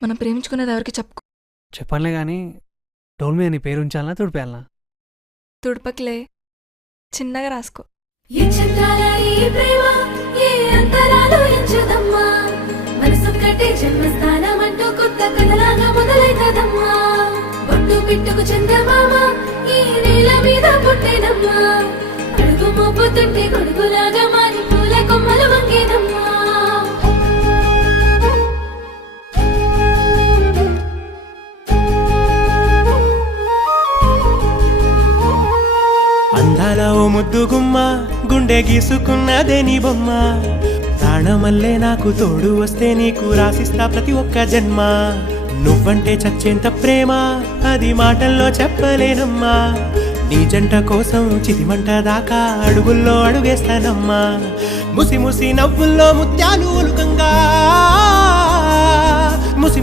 మనం ప్రేమించుకునేది ఎవరికి చెప్పుకో. చెప్పనులే కానీ డోల్ మీద నీ పేరు ఉంచాలనా తుడిపేయాలనా? తుడుపకిలే, చిన్నగా రాసుకో. ఏ చంద్రాల ఈ ప్రేమ ఏ అంతరాలు ఎంచుదమ్మా, మనసొక్కటే జన్మస్థానం అంటూ కొత్త కథలాగా మొదలైతదమ్మా. బొట్టు పిట్టుకు చందమామ ఈ నేల మీద పుట్టేనమ్మా, అడుగు మోపుతుంటే గొడుగులాగా మారి పూల కొమ్మలు వంగేనమ్మా. అందాల ఓ ముద్దు గుమ్మ, గుండె గీసుకున్నదే నీ బొమ్మ. ప్రాణమల్లే నాకు తోడు వస్తే నీకు రాసిస్తా ప్రతి ఒక్క జన్మ. నువ్వంటే చచ్చేంత ప్రేమ అది మాటల్లో చెప్పలేనమ్మా. నీ జంట కోసం చితిమంట దాకా అడుగుల్లో అడుగేస్తానమ్మా. ముసి ముసి నవ్వుల్లో ముత్యాలు ఉలుకంగా ముసి